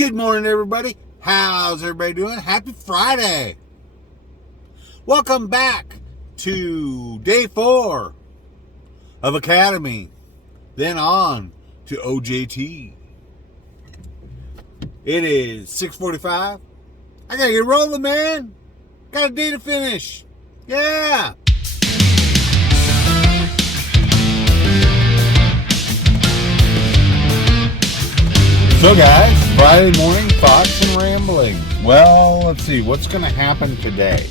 Good morning, everybody. How's everybody doing? Happy Friday. Welcome back to day 4 of Academy. Then on to OJT. It is 6:45. I gotta get rolling, man. Got a day to finish. Yeah. So guys, Friday morning thoughts and ramblings. Well, let's see, what's going to happen today?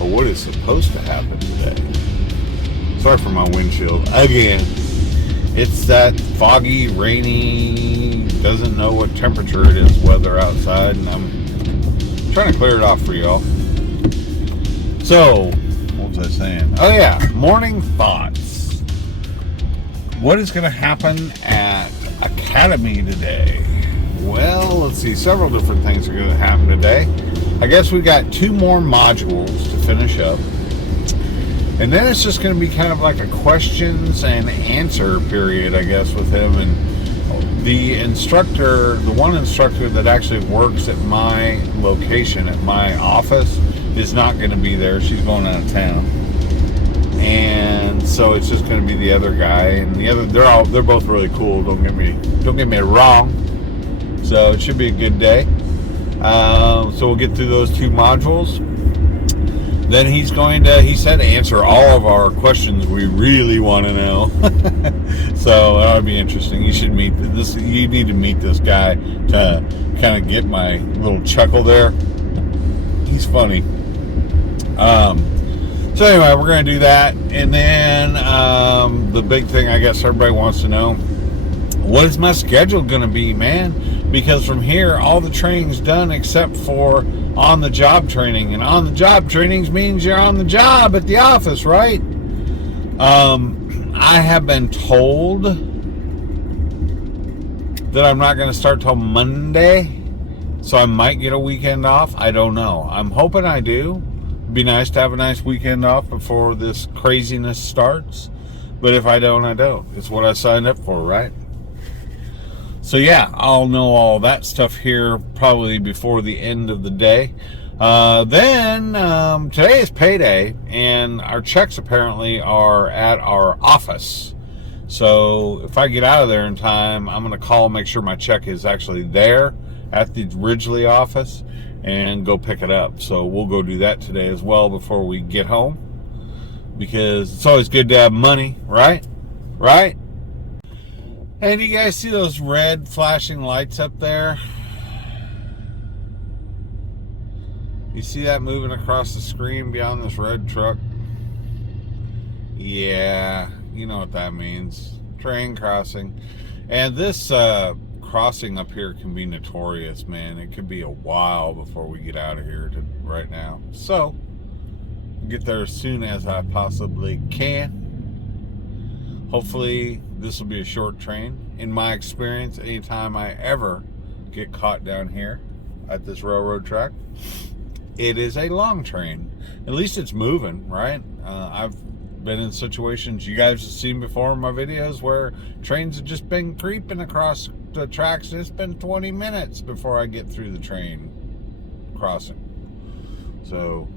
Or what is supposed to happen today? Sorry for my windshield. Again, it's that foggy, rainy, doesn't know what temperature it is weather outside, and I'm trying to clear it off for y'all. So, what was I saying? Oh yeah, morning thoughts. What is going to happen at Academy today? Well, let's see. Several different things are going to happen today. I guess we got 2 more modules to finish up. And then it's just going to be kind of like a questions and answer period, I guess, with him. And the instructor, the one instructor that actually works at my location, at my office, is not going to be there. She's going out of town. And so it's just going to be the other guy, and the other, they're both really cool. Don't get me wrong. So it should be a good day. So we'll get through those 2 modules. Then he said answer all of our questions we really want to know. So that'll be interesting. You should meet this. You need to meet this guy to kind of get my little chuckle there. He's funny. So anyway, we're going to do that. And then the big thing I guess everybody wants to know, what is my schedule going to be, man? Because from here, all the training's done except for on-the-job training. And on-the-job trainings means you're on the job at the office, right? I have been told that I'm not going to start till Monday. So I might get a weekend off. I don't know. I'm hoping I do. It'd be nice to have a nice weekend off before this craziness starts. But if I don't, I don't. It's what I signed up for, right? So yeah, I'll know all that stuff here probably before the end of the day. Then today is payday, and our checks apparently are at our office. So if I get out of there in time, I'm going to call and make sure my check is actually there at the Ridgely office and go pick it up. So we'll go do that today as well before we get home, because it's always good to have money, right? Right? Hey, do you guys see those red flashing lights up there? You see that moving across the screen beyond this red truck? Yeah, you know what that means. Train crossing. And this crossing up here can be notorious, man. It could be a while before we get out of here right now. So, I'll get there as soon as I possibly can. Hopefully this will be a short train. In my experience, anytime I ever get caught down here at this railroad track, it is a long train. At least it's moving, right? I've been in situations you guys have seen before in my videos where trains have just been creeping across the tracks, and it's been 20 minutes before I get through the train crossing. So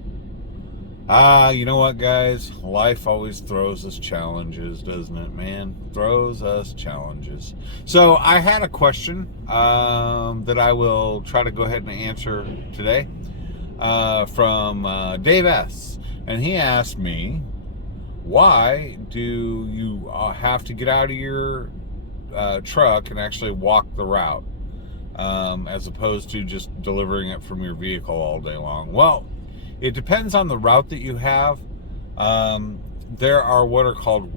you know what, guys? Life always throws us challenges, doesn't it, man? Throws us challenges. So I had a question that I will try to go ahead and answer today from Dave S. And he asked me, why do you have to get out of your truck and actually walk the route as opposed to just delivering it from your vehicle all day long? Well, it depends on the route that you have. There are what are called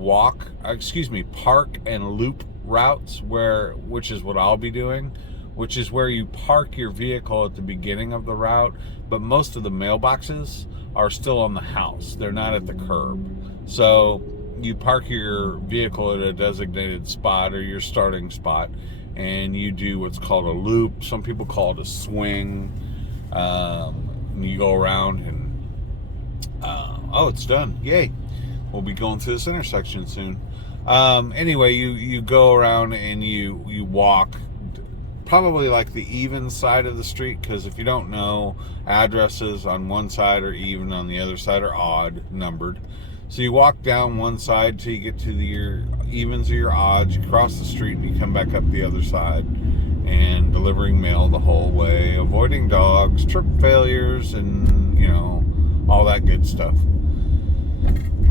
park and loop routes, which is what I'll be doing, which is where you park your vehicle at the beginning of the route, but most of the mailboxes are still on the house. They're not at the curb. So you park your vehicle at a designated spot or your starting spot, and you do what's called a loop. Some people call it a swing. You go around and oh, it's done. Yay. We'll be going through this intersection soon. Anyway, you go around and you walk probably like the even side of the street, because if you don't know, addresses on one side are even, on the other side are odd numbered. So you walk down one side till you get to your evens or your odds, you cross the street and you come back up the other side, and delivering mail the whole way, avoiding dogs, trip failures, and all that good stuff.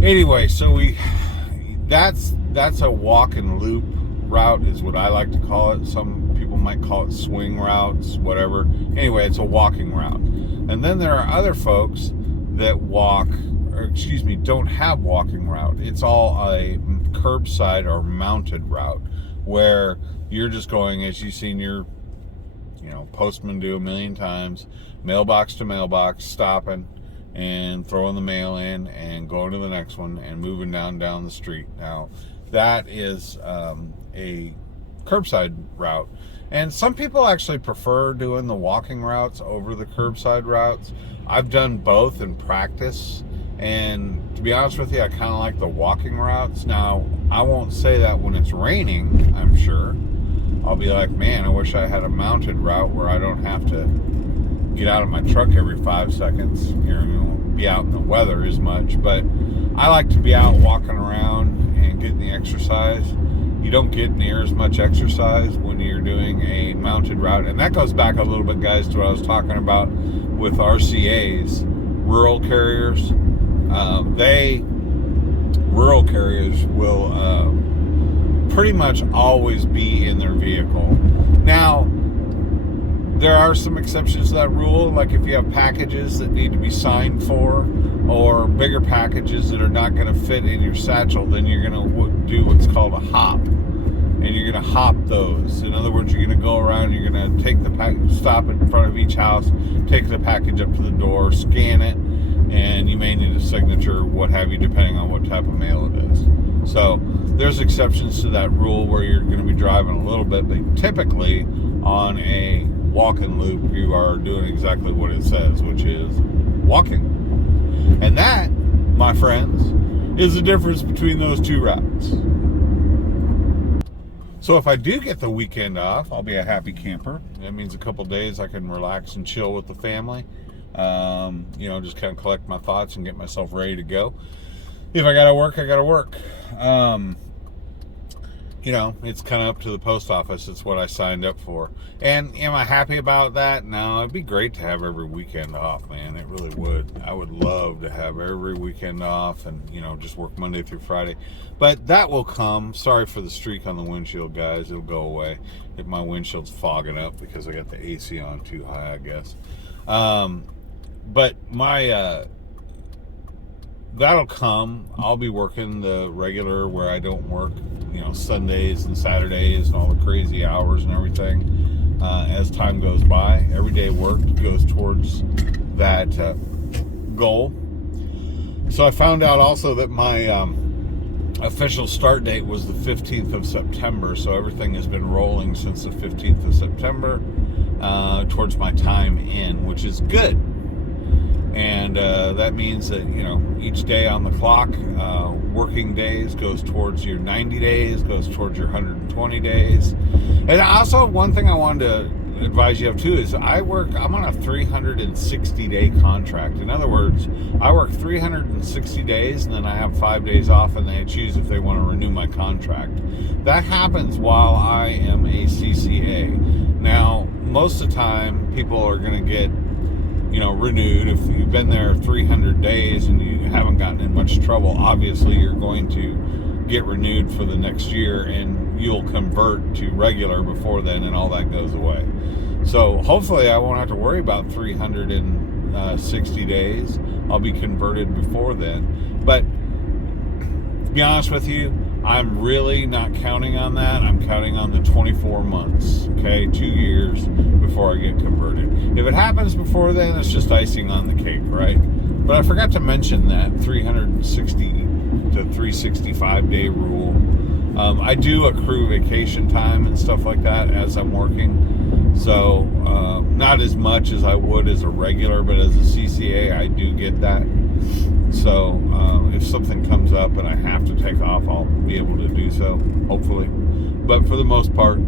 Anyway, so that's a walk and loop route is what I like to call it. Some people might call it swing routes, whatever. Anyway, it's a walking route. And then there are other folks that don't have walking route. It's all a curbside or mounted route, where you're just going, as you've seen your postman do a million times, mailbox to mailbox, stopping and throwing the mail in and going to the next one and moving down the street. Now that is a curbside route, and some people actually prefer doing the walking routes over the curbside routes. I've done both in practice, and to be honest with you, I kind of like the walking routes. Now, I won't say that when it's raining, I'm sure. I'll be like, man, I wish I had a mounted route where I don't have to get out of my truck every 5 seconds, be out in the weather as much. But I like to be out walking around and getting the exercise. You don't get near as much exercise when you're doing a mounted route. And that goes back a little bit, guys, to what I was talking about with RCAs, rural carriers. Rural carriers will pretty much always be in their vehicle. Now, there are some exceptions to that rule, like if you have packages that need to be signed for, or bigger packages that are not going to fit in your satchel, then you're going to do what's called a hop. And you're going to hop those. In other words, you're going to go around, you're going to take the package, stop in front of each house, take the package up to the door, scan it, and you may need a signature, what have you, depending on what type of mail it is. So there's exceptions to that rule where you're going to be driving a little bit, but typically on a walk-in loop, you are doing exactly what it says, which is walking. And that, my friends, is the difference between those two routes. So if I do get the weekend off, I'll be a happy camper. That means a couple days I can relax and chill with the family. Just kind of collect my thoughts and get myself ready to go. If I gotta work, I gotta work. It's kind of up to the post office. It's what I signed up for. And am I happy about that? No, it'd be great to have every weekend off, man. It really would. I would love to have every weekend off and, just work Monday through Friday. But that will come. Sorry for the streak on the windshield, guys. It'll go away. If my windshield's fogging up because I got the AC on too high, I guess. But my... that'll come. I'll be working the regular where I don't work, Sundays and Saturdays and all the crazy hours and everything as time goes by. Every day worked goes towards that goal. So I found out also that my official start date was the 15th of September. So everything has been rolling since the 15th of September towards my time in, which is good. And that means that, each day on the clock, working days goes towards your 90 days, goes towards your 120 days. And also, one thing I wanted to advise you of too is I'm on a 360-day contract. In other words, I work 360 days and then I have 5 days off, and they choose if they want to renew my contract. That happens while I am a CCA. Now, most of the time, people are going to get renewed. If you've been there 300 days and you haven't gotten in much trouble, obviously you're going to get renewed for the next year, and you'll convert to regular before then, and all that goes away. So hopefully I won't have to worry about 360 days. I'll be converted before then. But to be honest with you, I'm really not counting on that. I'm counting on the 24 months, 2 years before I get converted. If it happens before then, it's just icing on the cake, right? But I forgot to mention that 360 to 365 day rule. I do accrue vacation time and stuff like that as I'm working. So not as much as I would as a regular, but as a CCA, I do get that. So if something comes up and I have to take off, I'll be able to do so, hopefully. But for the most part,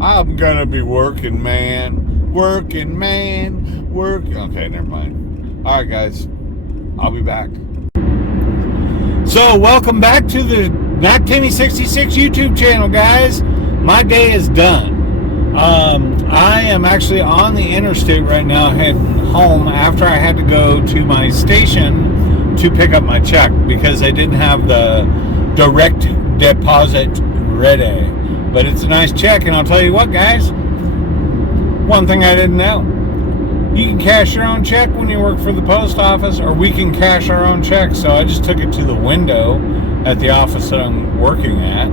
I'm gonna be working, man. Working, man. Okay, never mind. All right, guys. I'll be back. So, welcome back to the Not Timmy 66 YouTube channel, guys. My day is done. I am actually on the interstate right now, heading home after I had to go to my station to pick up my check because I didn't have the direct deposit ready. But it's a nice check, and I'll tell you what, guys. One thing I didn't know. You can cash your own check when you work for the post office, or we can cash our own check. So I just took it to the window at the office that I'm working at,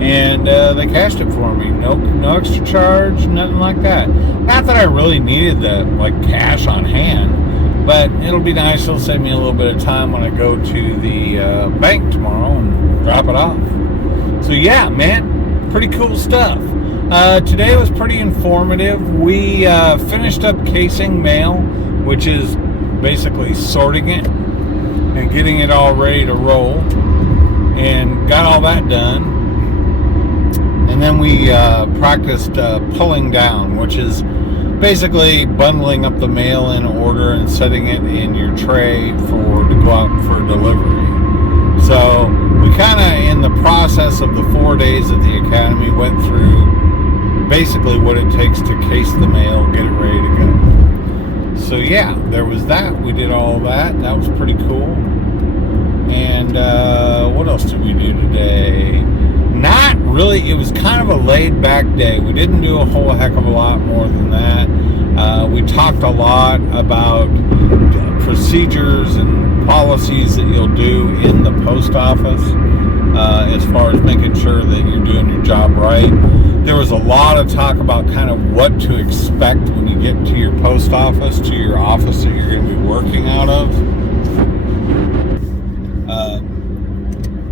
and they cashed it for me. No extra charge, nothing like that. Not that I really needed the cash on hand, but it'll be nice. It'll save me a little bit of time when I go to the bank tomorrow and drop it off. So yeah, man. Pretty cool stuff. Today was pretty informative. We finished up casing mail, which is basically sorting it and getting it all ready to roll, and got all that done. And then we practiced pulling down, which is basically bundling up the mail in order and setting it in your tray to go out for delivery. So we kind of, in the process of the 4 days at the academy, went through basically what it takes to case the mail, get it ready to go. So yeah, there was that. We did all that. That was pretty cool. And what else did we do today? Not really. It was kind of a laid back day. We didn't do a whole heck of a lot more than that. We talked a lot about procedures and policies that you'll do in the post office, as far as making sure that you're doing your job right. There was a lot of talk about kind of what to expect when you get to your post office, to your office that you're going to be working out of.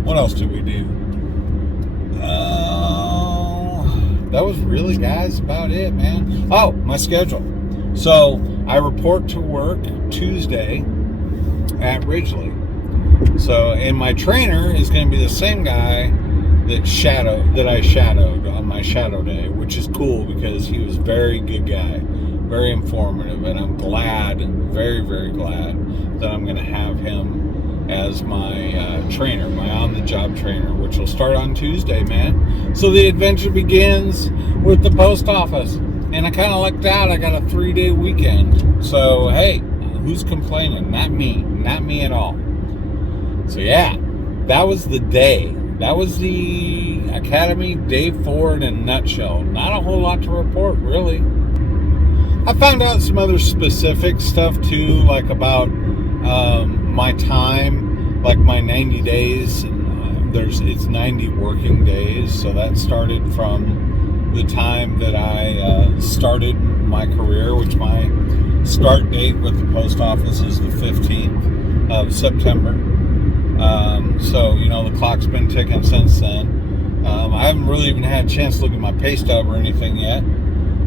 What else did we do? That was really, guys, about it, man. Oh, my schedule. So I report to work Tuesday at Ridgely. So, and my trainer is going to be the same guy that I shadowed on my shadow day, which is cool because he was a very good guy, very informative, and I'm glad, very, very glad that I'm going to have him as my trainer, my on-the-job trainer, which will start on Tuesday, man. So the adventure begins with the post office, and I kind of lucked out. I got a 3-day weekend, so hey, who's complaining? Not me at all. So yeah, that was the day. That was the Academy Day 4 in a nutshell. Not a whole lot to report, really. I found out some other specific stuff too, like about my time, like my 90 days. And it's 90 working days, so that started from the time that I started my career, which my start date with the post office is the 15th of September. So, the clock's been ticking since then. I haven't really even had a chance to look at my pay stub or anything yet.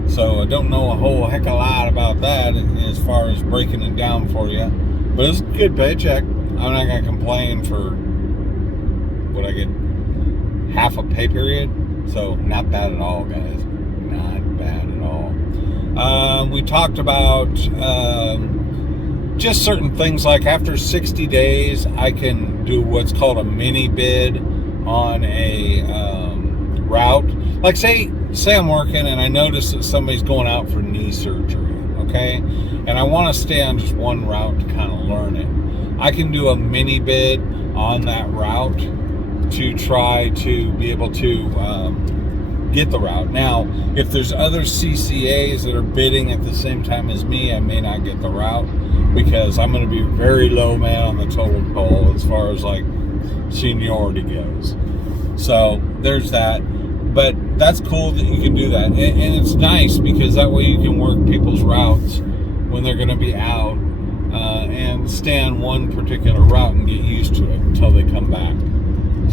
So I don't know a whole heck of a lot about that as far as breaking it down for you. But it's a good paycheck. I'm not going to complain for what I get, half a pay period. So not bad at all, guys. Not bad at all. We talked about just certain things, like after 60 days, I can do what's called a mini bid on a route. Like say I'm working and I notice that somebody's going out for knee surgery, okay? And I want to stay on just one route to kind of learn it. I can do a mini bid on that route to try to be able to get the route. Now, if there's other CCAs that are bidding at the same time as me, I may not get the route because I'm going to be very low, man, on the totem pole as far as like seniority goes. So there's that. But that's cool that you can do that. And it's nice because that way you can work people's routes when they're going to be out and stay on one particular route and get used to it until they come back.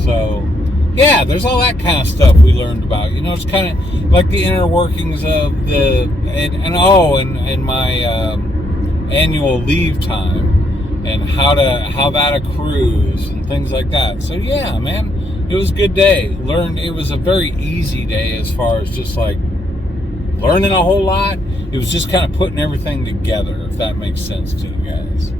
So, yeah, there's all that kind of stuff we learned about. It's kind of like the inner workings of and my annual leave time and how that accrues and things like that. So, yeah, man. It was a good day. It was a very easy day as far as just like learning a whole lot. It was just kind of putting everything together, if that makes sense to you guys.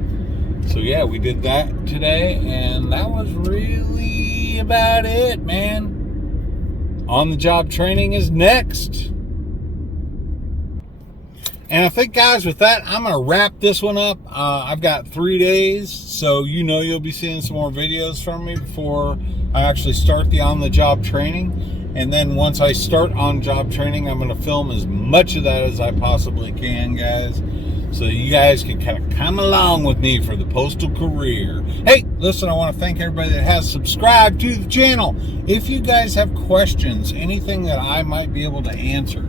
So yeah, we did that today, and that was really about it, man. On-the-job training is next. And I think, guys, with that, I'm going to wrap this one up. I've got 3 days, so you'll be seeing some more videos from me before I actually start the on-the-job training. And then once I start on-job training, I'm going to film as much of that as I possibly can, guys, so you guys can kind of come along with me for the postal career. Hey, listen, I want to thank everybody that has subscribed to the channel. If you guys have questions, anything that I might be able to answer,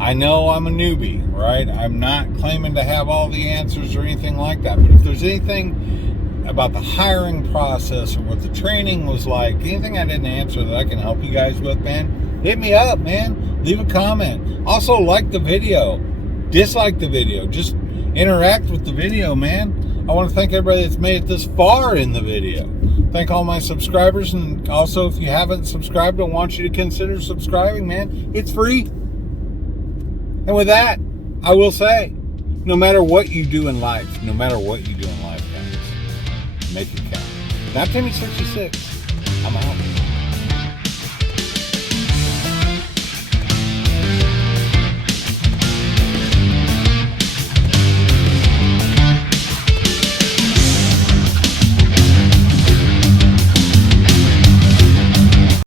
I know I'm a newbie, right? I'm not claiming to have all the answers or anything like that, but if there's anything about the hiring process or what the training was like, anything I didn't answer that I can help you guys with, man, hit me up, man. Leave a comment. Also, like the video, dislike the video, just interact with the video, man. I want to thank everybody that's made it this far in the video. Thank all my subscribers, and also if you haven't subscribed, I want you to consider subscribing, man. It's free. And with that, I will say, no matter what you do in life, guys, make it count. Not Timmy66. I'm out.